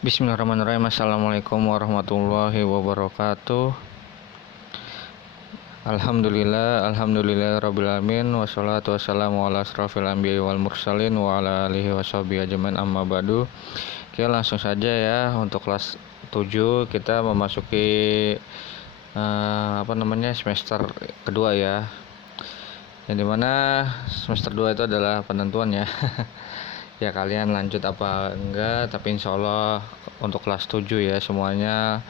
Bismillahirrahmanirrahim. Assalamualaikum warahmatullahi wabarakatuh. Alhamdulillah rabbil alamin, wassalatu wassalamu ala asrofil anbiya'i wal mursalin wa ala alihi washabihi ajmain, amma ba'du. Oke, langsung saja ya. Untuk kelas 7 kita memasuki semester kedua ya. Yang dimana semester 2 itu adalah penentuan ya. Ya, kalian lanjut apa enggak, tapi insya Allah untuk kelas 7 ya semuanya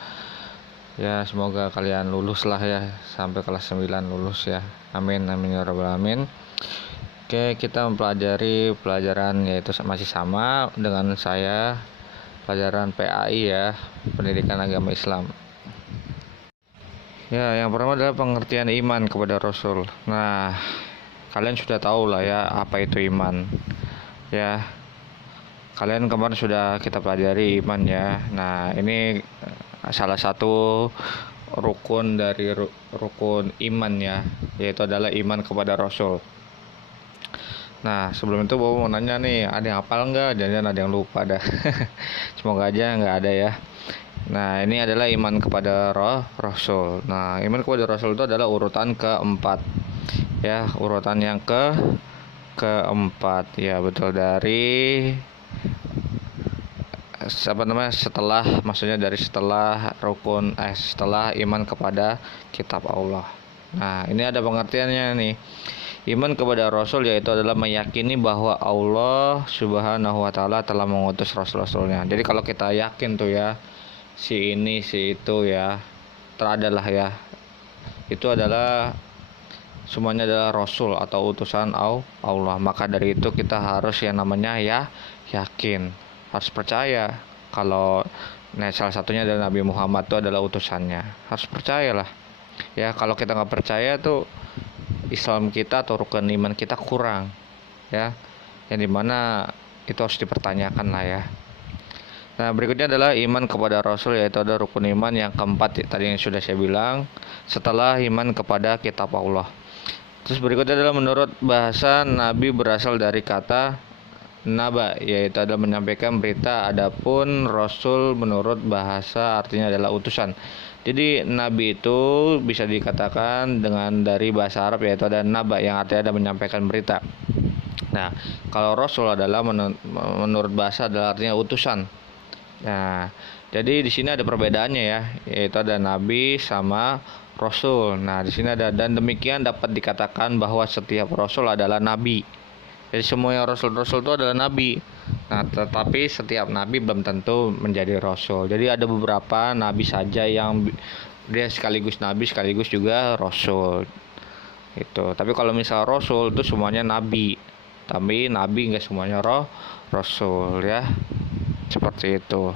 ya, semoga kalian lulus lah ya, sampai kelas 9 lulus ya, amin amin ya rabbal alamin. Oke, kita mempelajari pelajaran yaitu masih sama dengan saya, pelajaran PAI ya, Pendidikan Agama Islam. Ya, yang pertama adalah pengertian iman kepada Rasul. Nah, kalian sudah tahu lah ya apa itu iman ya. Kalian kemarin sudah kita pelajari iman ya. Nah, ini salah satu rukun dari rukun iman ya, yaitu adalah iman kepada Rasul. Nah, sebelum itu Bobo mau nanya nih, ada yang hafal nggak? Jangan ada yang lupa dah. Semoga aja nggak ada ya. Nah, ini adalah iman kepada Rasul. Nah, iman kepada Rasul itu adalah urutan keempat ya, urutan yang keempat ya, betul, dari setelah rukun setelah iman kepada kitab Allah. Nah, ini ada pengertiannya nih. Iman kepada Rasul yaitu adalah meyakini bahwa Allah Subhanahu wa taala telah mengutus rasul-rasulnya. Jadi kalau kita yakin tuh ya, si ini si itu ya, teradalah ya, itu adalah semuanya adalah rasul atau utusan Allah. Maka dari itu kita harus yang namanya ya yakin, harus percaya kalau salah satunya adalah Nabi Muhammad itu adalah utusannya. Harus percayalah ya. Kalau kita nggak percaya tuh Islam kita atau rukun iman kita kurang ya, yang dimana itu harus dipertanyakan lah ya. Nah, berikutnya adalah iman kepada Rasul, yaitu ada rukun iman yang keempat tadi yang sudah saya bilang, setelah iman kepada kitab Allah. Terus berikutnya adalah menurut bahasa Nabi berasal dari kata naba, yaitu adalah menyampaikan berita. Adapun Rasul menurut bahasa artinya adalah utusan. Jadi Nabi itu bisa dikatakan dengan dari bahasa Arab, yaitu ada naba yang artinya ada menyampaikan berita. Nah, kalau Rasul adalah menurut bahasa adalah artinya utusan. Nah, jadi di sini ada perbedaannya ya, yaitu ada Nabi sama Rasul. Nah, di sini ada, dan demikian dapat dikatakan bahwa setiap Rasul adalah Nabi. Jadi semua yang Rasul-Rasul itu adalah Nabi. Nah, tetapi setiap Nabi belum tentu menjadi Rasul. Jadi ada beberapa Nabi saja yang dia sekaligus Nabi sekaligus juga Rasul. Itu. Tapi kalau misal Rasul itu semuanya Nabi. Tapi Nabi nggak semuanya Rasul ya. Seperti itu.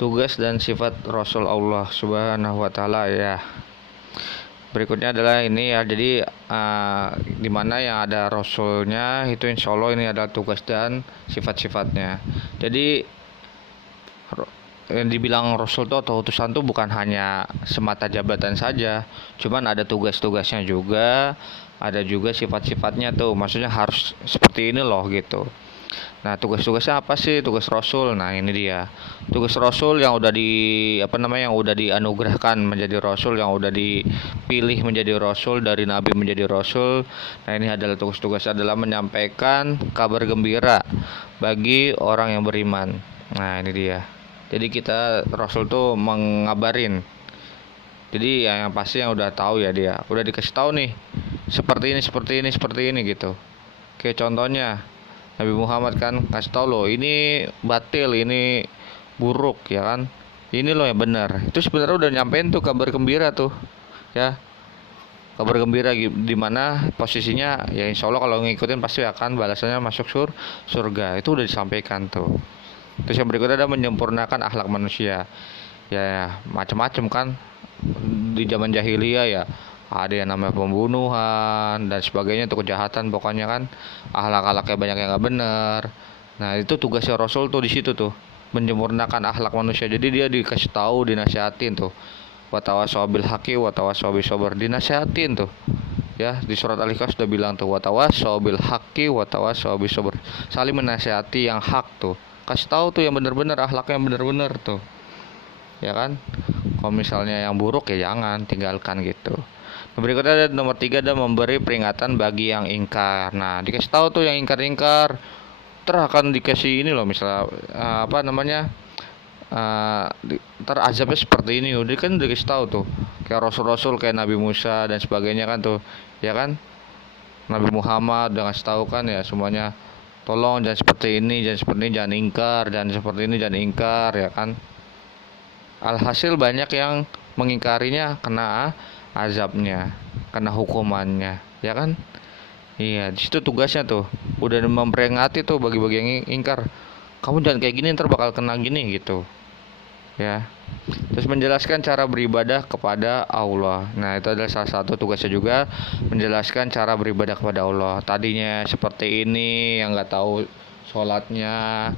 Tugas dan sifat Rasul Allah Subhanahu wa taala ya. Berikutnya adalah ini ya, jadi dimana yang ada Rasulnya itu insya Allah ini adalah tugas dan sifat-sifatnya. Jadi yang dibilang Rasul itu atau utusan itu bukan hanya semata jabatan saja, cuman ada tugas-tugasnya juga, ada juga sifat-sifatnya tuh, maksudnya harus seperti ini loh gitu. Nah, tugas-tugasnya apa sih tugas Rasul? Nah, ini dia. Tugas Rasul yang udah yang udah dianugerahkan menjadi Rasul, yang udah dipilih menjadi Rasul, dari Nabi menjadi Rasul. Nah, ini adalah tugas-tugas adalah menyampaikan kabar gembira bagi orang yang beriman. Nah, ini dia. Jadi kita Rasul tuh mengabarin. Jadi yang pasti yang udah tahu ya, dia udah dikasih tahu nih, seperti ini gitu. Kayak contohnya Nabi Muhammad kan kasih tahu loh, ini batil, ini buruk ya kan, ini loh yang benar. Itu sebenarnya udah nyampein tuh kabar gembira tuh ya, kabar gembira di mana posisinya ya, insya Allah kalau ngikutin pasti akan balasannya masuk surga. Itu udah disampaikan tuh. Terus yang berikutnya adalah menyempurnakan akhlak manusia ya, macam-macam kan di zaman jahiliyah ya, ada yang namanya pembunuhan dan sebagainya, itu kejahatan pokoknya kan, akhlak-akhlaknya banyak yang nggak benar. Nah, itu tugasnya Rasul tuh di situ tuh, menyempurnakan akhlak manusia. Jadi dia dikasih tahu, dinasihatin tuh, watawasau bil haqi watawasau bis sabr, dinasihatin tuh ya. Di surat Al-Ikhlas sudah bilang tuh, watawasau bil haqi watawasau bis sabr, saling menasihati yang hak tuh. kasih tahu tuh yang benar-benar, akhlaknya yang benar-benar tuh, ya kan. Kalau misalnya yang buruk ya jangan, tinggalkan gitu. Berikutnya ada nomor 3, ada memberi peringatan bagi yang ingkar. Nah, dikasih tahu tuh yang ingkar-ingkar, akan dikasih ini loh, misalnya apa namanya, azabnya seperti ini. Udah kan dikasih tahu tuh, kayak rasul-rasul kayak Nabi Musa dan sebagainya kan tuh, ya kan. Nabi Muhammad udah ngasih tahu kan ya semuanya, tolong jangan seperti ini, jangan seperti ini, jangan ingkar, jangan seperti ini, jangan ingkar, ya kan. Alhasil banyak yang mengingkarinya, kena azabnya, kena hukumannya, ya kan. Iya, di situ tugasnya tuh udah memperingati tuh bagi-bagi yang ingkar, kamu jangan kayak gini ntar bakal kena gini gitu, ya. Terus menjelaskan cara beribadah kepada Allah. Nah, itu adalah salah satu tugasnya juga, menjelaskan cara beribadah kepada Allah. Tadinya seperti ini, yang nggak tahu sholatnya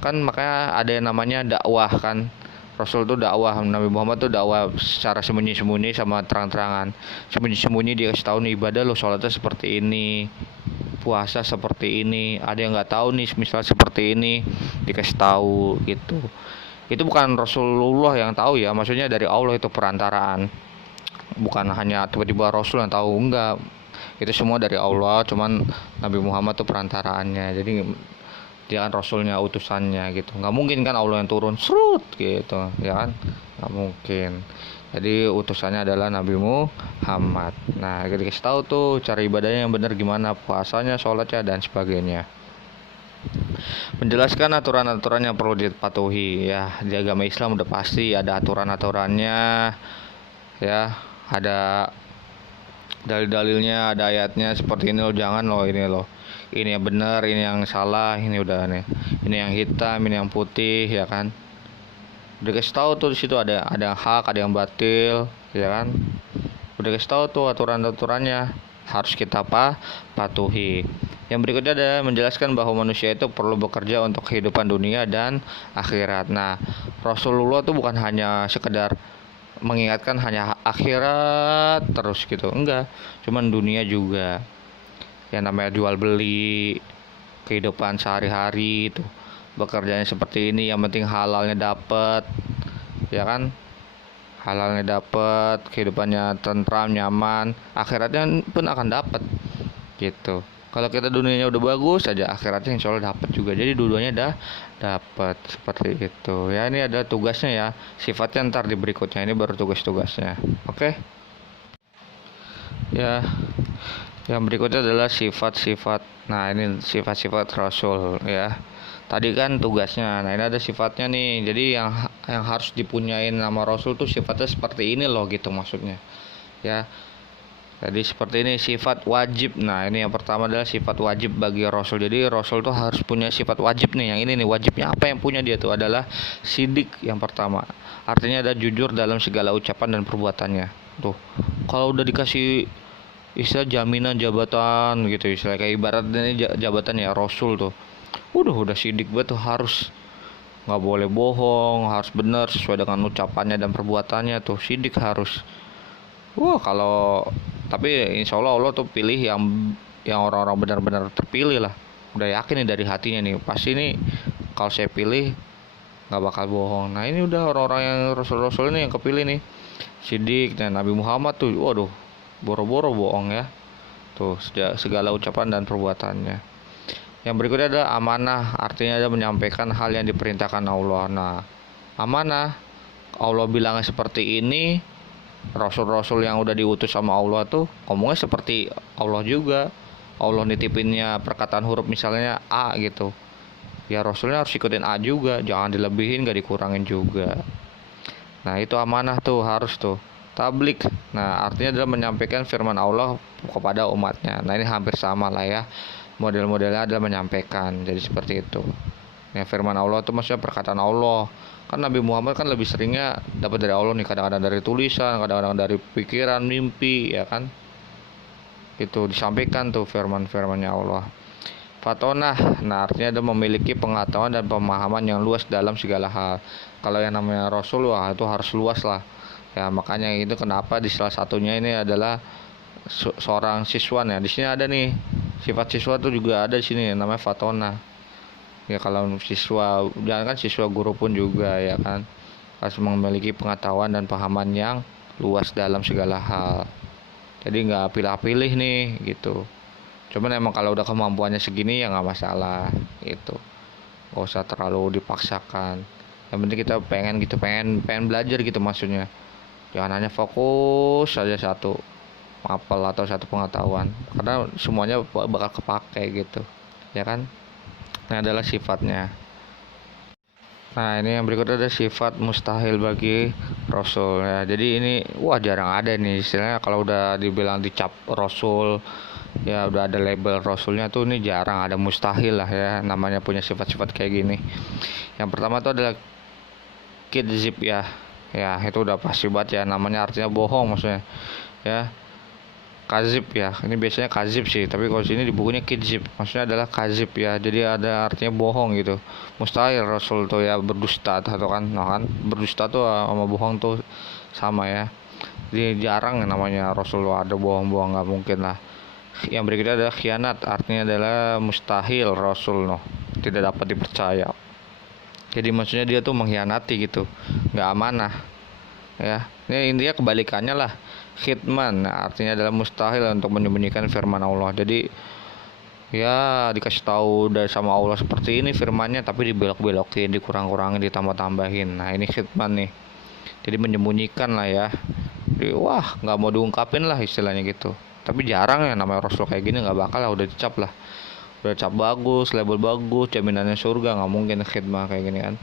kan, makanya ada yang namanya dakwah kan. Rasul tuh dakwah, Nabi Muhammad tuh dakwah secara sembunyi-sembunyi sama terang-terangan. Sembunyi-sembunyi dia kasih tahu nih, ibadah lo sholatnya seperti ini, puasa seperti ini. Ada yang nggak tahu nih, misalnya seperti ini, dikasih tahu gitu. Itu bukan Rasulullah yang tahu ya, maksudnya dari Allah, itu perantaraan. Bukan hanya tiba-tiba Rasul yang tahu, enggak. Itu semua dari Allah, cuman Nabi Muhammad tuh perantaraannya. Jadi dia kan rasulnya, utusannya gitu. Nggak mungkin kan Allah yang turun serut gitu, ya kan, nggak mungkin. Jadi utusannya adalah Nabi Muhammad. Nah, kita kasih tahu tuh cara ibadahnya yang benar gimana, puasanya, sholatnya, dan sebagainya. Menjelaskan aturan-aturan yang perlu dipatuhi, ya. Di agama Islam udah pasti ada aturan-aturannya, ya. Ada dalil-dalilnya, ada ayatnya seperti ini loh, jangan loh, ini loh, ini yang benar, ini yang salah, ini udah nih, ini yang hitam, ini yang putih, ya kan. Udah kasih tahu tuh di situ ada yang hak, ada yang batil, ya kan. Udah kasih tahu tuh aturan-aturannya, harus kita patuhi. Yang berikutnya adalah menjelaskan bahwa manusia itu perlu bekerja untuk kehidupan dunia dan akhirat. Nah, Rasulullah tuh bukan hanya sekedar mengingatkan hanya akhirat terus gitu, enggak, cuman dunia juga. Yang namanya jual beli, kehidupan sehari-hari itu bekerjanya seperti ini, yang penting halalnya dapet, ya kan. Halalnya dapet, kehidupannya tentram, nyaman, akhiratnya pun akan dapet gitu. Kalau kita dunianya udah bagus aja, akhiratnya insya Allah dapat juga. Jadi dua-duanya dah dapat, seperti itu. Ya, ini ada tugasnya ya. Sifatnya ntar di berikutnya, ini baru tugas-tugasnya. Oke. Ya, yang berikutnya adalah sifat-sifat. Nah, ini sifat-sifat Rasul ya. Tadi kan tugasnya. Nah, ini ada sifatnya nih. Jadi yang harus dipunyain nama Rasul tuh sifatnya seperti ini loh gitu maksudnya. Ya. Jadi seperti ini sifat wajib. Nah, ini yang pertama adalah sifat wajib bagi Rasul. Jadi Rasul tuh harus punya sifat wajib nih. Yang ini nih wajibnya, apa yang punya dia tuh adalah sidik yang pertama. Artinya ada jujur dalam segala ucapan dan perbuatannya. Tuh, kalau udah dikasih istilah jaminan jabatan gitu, istilah kayak ibarat ini jabatan ya Rasul tuh. Udah sidik banget tuh, harus nggak boleh bohong, harus benar sesuai dengan ucapannya dan perbuatannya tuh, sidik harus. Wah, kalau tapi insya Allah tuh pilih yang orang-orang benar-benar terpilih lah. Udah yakin nih dari hatinya nih, pasti nih kalau saya pilih nggak bakal bohong. Nah, ini udah orang-orang yang Rasul-Rasul ini yang kepilih nih, Siddiq dan Nabi Muhammad tuh. Waduh, boro-boro bohong ya tuh, segala ucapan dan perbuatannya. Yang berikutnya adalah amanah, artinya ada menyampaikan hal yang diperintahkan Allah. Nah, amanah Allah bilangnya seperti ini, Rasul-Rasul yang udah diutus sama Allah tuh ngomongnya seperti Allah juga. Allah nitipinnya perkataan huruf misalnya A gitu, ya Rasulnya harus ikutin A juga, jangan dilebihin, gak dikurangin juga. Nah, itu amanah tuh, harus tuh. Tablik, nah artinya adalah menyampaikan firman Allah kepada umatnya. Nah, ini hampir sama lah ya, model-modelnya adalah menyampaikan, jadi seperti itu. Ya, firman Allah itu maksudnya perkataan Allah. Kan Nabi Muhammad kan lebih seringnya dapat dari Allah nih, kadang-kadang dari tulisan, kadang-kadang dari pikiran, mimpi, ya kan. Itu disampaikan tuh firman-firmannya Allah. Fatonah, nah artinya ada memiliki pengetahuan dan pemahaman yang luas dalam segala hal. Kalau yang namanya Rasul, wah itu harus luas lah. Ya, makanya itu kenapa di salah satunya ini adalah seorang siswan ya. Di sini ada nih sifat siswa tuh juga ada di sini namanya Fatona. Ya kalau siswa, jangan kan siswa, guru pun juga ya kan harus memiliki pengetahuan dan pahaman yang luas dalam segala hal. Jadi nggak pilih-pilih nih gitu. Cuman emang kalau udah kemampuannya segini ya nggak masalah gitu. Gak usah terlalu dipaksakan. Yang penting kita pengen gitu, pengen pengen belajar gitu maksudnya. Jangan hanya fokus saja satu mapel atau satu pengetahuan, karena semuanya bakal kepake gitu, ya kan? Ini adalah sifatnya. Nah, ini yang berikutnya ada sifat mustahil bagi Rasul ya. Jadi ini wah jarang ada nih istilahnya kalau udah dibilang dicap Rasul ya, udah ada label Rasulnya tuh, ini jarang ada mustahil lah ya namanya punya sifat-sifat kayak gini. Yang pertama tuh adalah kidzib ya. Ya, itu udah pasti banget ya, namanya artinya bohong maksudnya. Ya, kazib ya, ini biasanya kazib sih, tapi kalau sini di bukunya kidzib, maksudnya adalah kazib ya, jadi ada artinya bohong gitu. Mustahil Rasul tuh ya berdusta atau kan, nah kan berdusta tuh sama bohong tuh sama ya. Jadi jarang namanya Rasul ada bohong-bohong, nggak mungkin lah. Yang berikutnya adalah khianat, artinya adalah mustahil Rasul tidak dapat dipercaya. Jadi maksudnya dia tuh mengkhianati gitu, nggak amanah ya. Ini intinya kebalikannya lah. Khidman, nah, artinya adalah mustahil untuk menyembunyikan firman Allah. Jadi ya dikasih tahu dari sama Allah seperti ini firmannya, tapi dibelok-belokin, dikurang-kurangin, ditambah-tambahin. Nah ini khidman nih, jadi menyembunyikan lah ya. Jadi, wah nggak mau diungkapin lah istilahnya gitu. Tapi jarang ya namanya Rasul kayak gini, nggak bakal lah, udah dicap lah, udah cap bagus, label bagus, jaminannya surga, nggak mungkin khidmah kayak gini kan.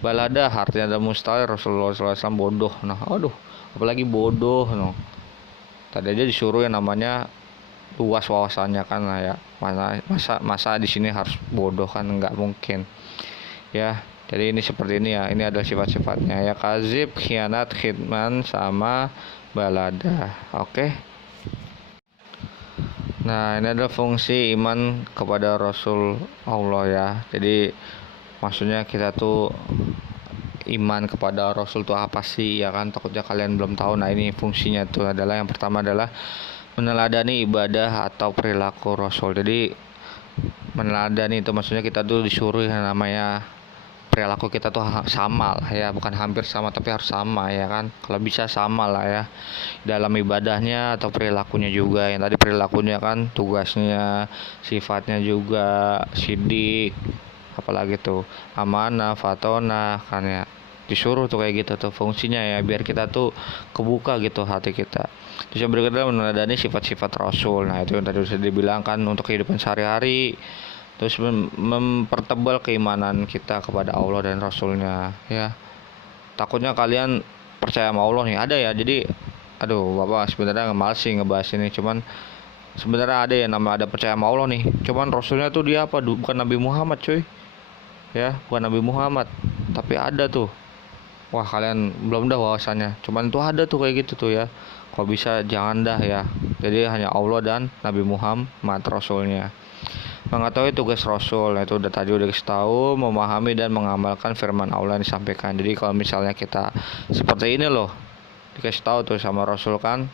Balada, artinya ada mustahil Rasulullah SAW bodoh. Nah aduh, apalagi bodoh no. Tadi aja disuruh yang namanya luas wawasannya kan lah ya. Masa di sini harus bodoh kan, nggak mungkin ya. Jadi ini seperti ini ya, ini adalah sifat-sifatnya ya, kazib, khianat, khidman, sama balada. Oke. Nah ini adalah fungsi iman kepada Rasul Allah ya. Jadi maksudnya kita tuh iman kepada Rasul tuh apa sih ya kan, takutnya kalian belum tahu. Nah ini fungsinya tuh adalah, yang pertama adalah meneladani ibadah atau perilaku Rasul. Jadi meneladani itu maksudnya kita tuh disuruh yang namanya perilaku kita tuh sama lah ya, bukan hampir sama tapi harus sama ya kan, kalau bisa sama lah ya dalam ibadahnya atau perilakunya juga. Yang tadi perilakunya kan tugasnya, sifatnya juga, sidik, apalagi tuh amanah, fatona kan ya, disuruh tuh kayak gitu tuh fungsinya ya, biar kita tuh kebuka gitu hati kita. Terus yang berikutnya meneladani sifat-sifat Rasul. Nah itu yang tadi sudah dibilang kan, untuk kehidupan sehari-hari. Terus mempertebal keimanan kita kepada Allah dan Rasulnya ya. Takutnya kalian percaya sama Allah nih, ada ya, jadi aduh bapak sebenarnya males sih ngebahas ini, cuman sebenarnya ada yang namanya ada percaya sama Allah nih, cuman Rasulnya tuh dia apa, bukan Nabi Muhammad cuy ya, bukan Nabi Muhammad, tapi ada tuh. Wah kalian belum dah wawasannya, cuman tuh ada tuh kayak gitu tuh ya. Kalau bisa jangan dah ya, jadi hanya Allah dan Nabi Muhammad Rasulnya. Mengetahui tugas Rasul, itu udah tadi udah kasih tahu, memahami dan mengamalkan firman Allah yang disampaikan. Jadi kalau misalnya kita seperti ini loh, dikasih tahu tuh sama Rasul kan,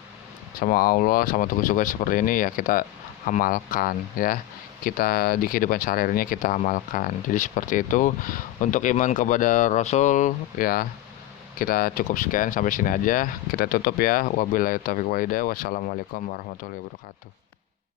sama Allah, sama tugas-tugas seperti ini ya, kita amalkan ya. Kita di kehidupan sehari-harinya kita amalkan. Jadi seperti itu untuk iman kepada Rasul ya. Kita cukup sekian, sampai sini aja. Kita tutup ya. Wabillahi taufiq walhidayah. Wassalamualaikum warahmatullahi wabarakatuh.